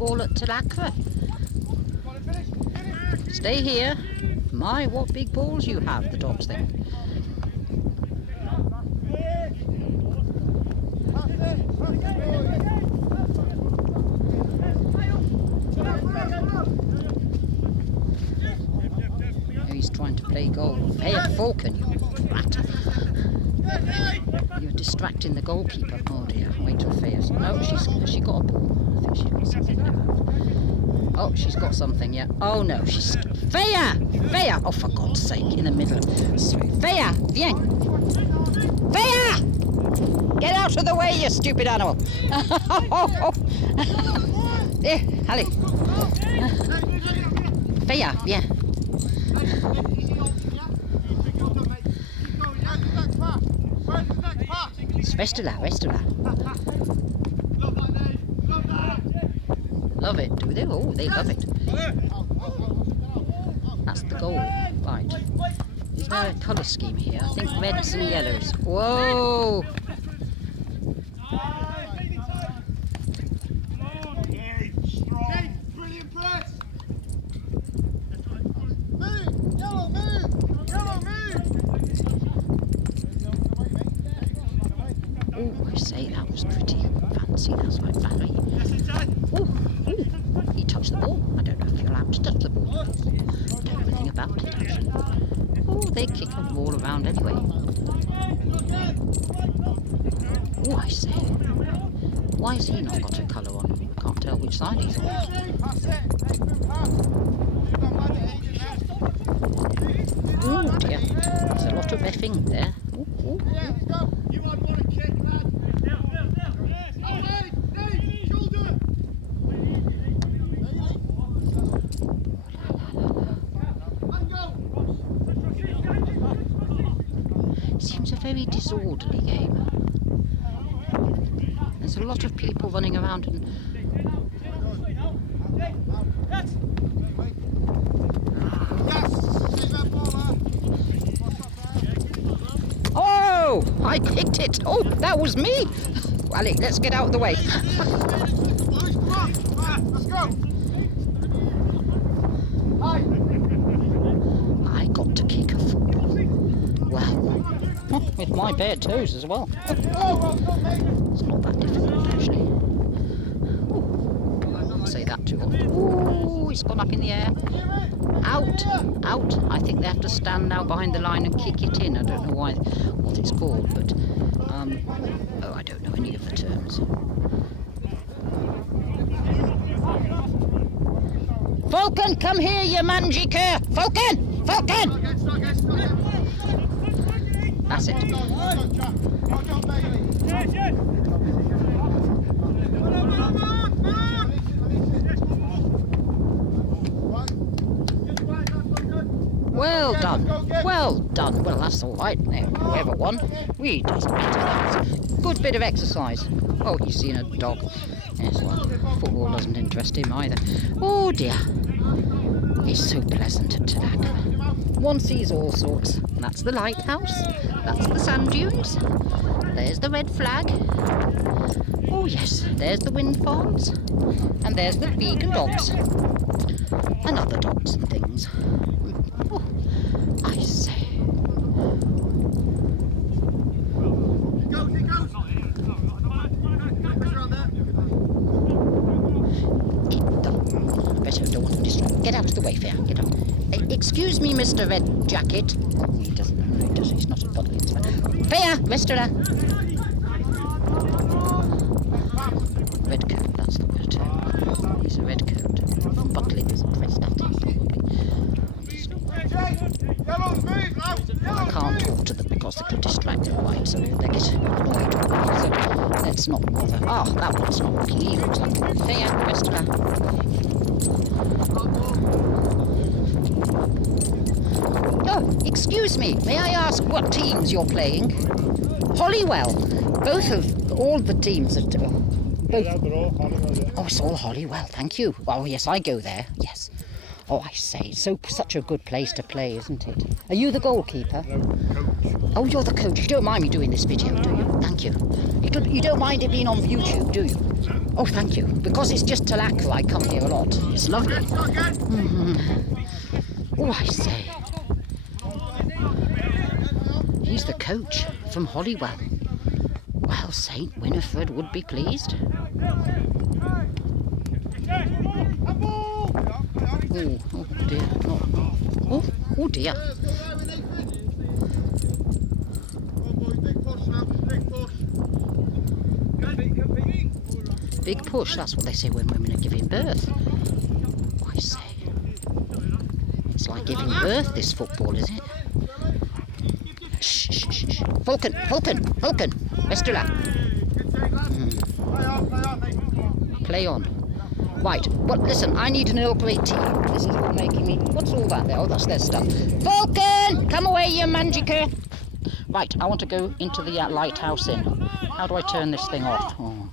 football at Talacre. Stay here. My, what big balls you have, the dogs think. He's trying to play goal. Ayr Falcon, you rat. You're distracting the goalkeeper. Oh dear, wait till Faye's. No, has she got a ball? I think she's got something now. Oh, she's got something, yeah. Oh no, she's... Faye! Faye! Oh, for God's sake, in the middle. Faye! Viens! Faye! Get out of the way, you stupid animal! There, allez. Faye, viens. Reste là, reste là. Love it, do they? Oh, they love it. That's the goal. Right. Is there a colour scheme here? I think reds and yellows. Whoa! Oh, I say, that was pretty fancy. That's like Barry. Oh, he touched the ball. I don't know if you're allowed to touch the ball. I don't know anything about it, actually. Oh, they kick the ball around anyway. Oh, I say. Why has he not got a colour on? I can't tell which side he's on. Oh dear. There's a lot of effing there. Ooh, ooh. Seems a very disorderly game. There's a lot of people running around and... Oh! I kicked it! Oh, that was me! Allez, let's get out of the way. Let's go! I got to kick a football. Well, with my bare toes as well. It's not that difficult, actually. Ooh, I won't say that too often. Ooh, it's gone up in the air. Out, out. I think they have to stand now behind the line and kick it in. I don't know what it's called, but oh, I don't know any of the terms. Falcon, come here, you mangy cur! Falcon! Falcon! That's it. Well done. Well done. Well, that's all right. Whoever won, really doesn't matter. Good bit of exercise. Oh, he's seen a dog. Yes, well, football doesn't interest him either. Oh dear. It's so pleasant at Talacre. One sees all sorts. That's the lighthouse. That's the sand dunes. There's the red flag. Oh yes, there's the wind farms. And there's the vegan dogs. And other dogs and things. Oh, I say. I don't want to distract. Get out of the way, Fair. Get out. Excuse me, Mr. Red Jacket. Oh, he doesn't. No, he doesn't. He's not a bottle. Fair, restaurant. Red coat. That's the word. He's a red coat. Butlins pressed at him, probably. I can't talk to them because they could distract them, right? So they get annoyed. So let's not bother. Ah, oh, that one's not working. He looks like a fair restaurant. Oh, excuse me, may I ask what teams you're playing? Holywell. All the teams are... both. Oh, it's all Holywell, thank you. Oh, yes, I go there, yes. Oh, I say, it's such a good place to play, isn't it? Are you the goalkeeper? No, coach. Oh, you're the coach. You don't mind me doing this video, do you? Thank you. You don't mind it being on YouTube, do you? Oh, thank you. Because it's just Talacre, I come here a lot. It's lovely. Oh, I say. He's the coach from Holywell. Well, St. Winifred would be pleased. Oh dear. Oh dear. Big push, that's what they say when women are giving birth. Oh, I say. It's like giving birth, this football, is it? Shh, shh, shh, shh. Vulcan! Vestula! Play on. Right, well, listen, I need an Earl Grey tea. This is all making me... What's all that there? Oh, that's their stuff. Vulcan! Come away, you manjiker! Right, I want to go into the lighthouse inn. How do I turn this thing off? Oh.